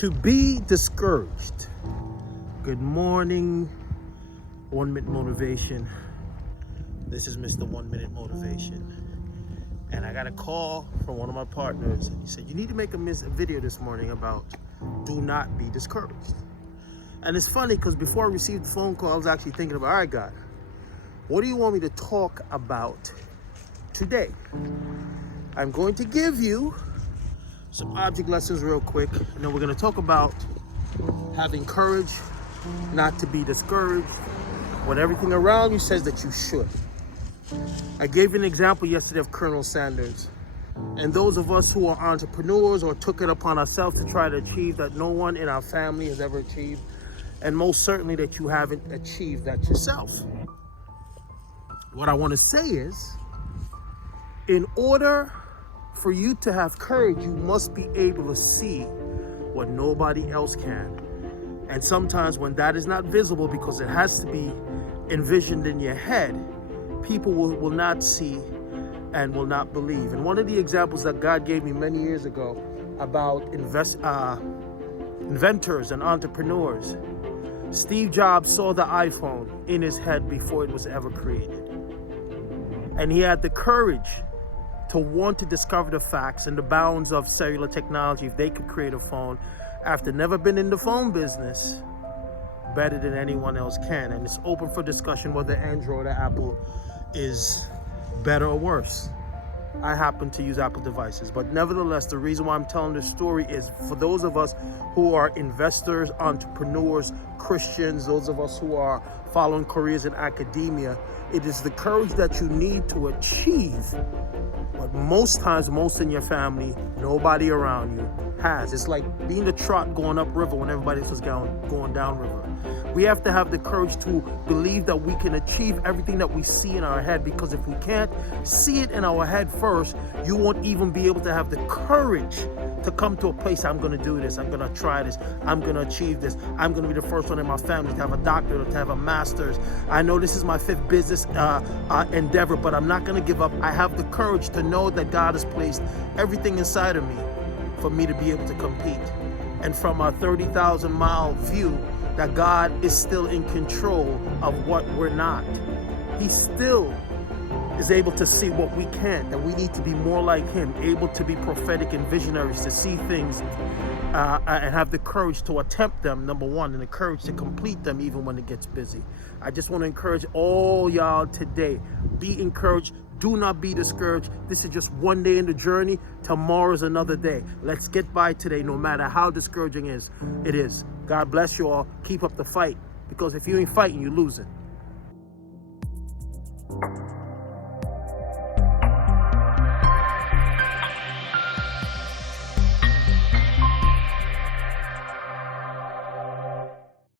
To be discouraged. Good morning, 1 Minute Motivation. This is Mr. 1 Minute Motivation. And I got a call from one of my partners. And he said, you need to make a video this morning about do not be discouraged. And it's funny because before I received the phone call, I was actually thinking about, all right, God, what do you want me to talk about today? I'm going to give you some object lessons real quick, and then we're going to talk about having courage, not to be discouraged when everything around you says that you should. I gave an example yesterday of Colonel Sanders, and those of us who are entrepreneurs or took it upon ourselves to try to achieve that no one in our family has ever achieved, and most certainly that you haven't achieved that yourself. What I want to say is, in order for you to have courage, you must be able to see what nobody else can. And sometimes when that is not visible, because it has to be envisioned in your head, people will not see and will not believe. And one of the examples that God gave me many years ago about inventors and entrepreneurs, Steve Jobs saw the iPhone in his head before it was ever created. And he had the courage to want to discover the facts and the bounds of cellular technology, if they could create a phone after never been in the phone business better than anyone else can. And it's open for discussion whether Android or Apple is better or worse. I happen to use Apple devices, but nevertheless, the reason why I'm telling this story is for those of us who are investors, entrepreneurs, Christians, those of us who are following careers in academia, it is the courage that you need to achieve what most times, most in your family, nobody around you has. It's like being the trot going up river when everybody else is going down river. We have to have the courage to believe that we can achieve everything that we see in our head, because if we can't see it in our head first, you won't even be able to have the courage to come to a place, I'm going to do this, I'm going to try this, I'm going to achieve this, I'm going to be the first one in my family to have a doctorate, to have a master's. I know this is my fifth business endeavor, but I'm not going to give up. I have the courage to know that God has placed everything inside of me for me to be able to compete. And from a 30,000 mile view, that God is still in control of what we're not. He still is able to see what we can't, that we need to be more like him, able to be prophetic and visionaries, to see things and have the courage to attempt them, number one, and the courage to complete them even when it gets busy. I just want to encourage all y'all today, be encouraged. Do not be discouraged. This is just one day in the journey. Tomorrow is another day. Let's get by today, no matter how discouraging it is. God bless you all. Keep up the fight, because if you ain't fighting, you're losing.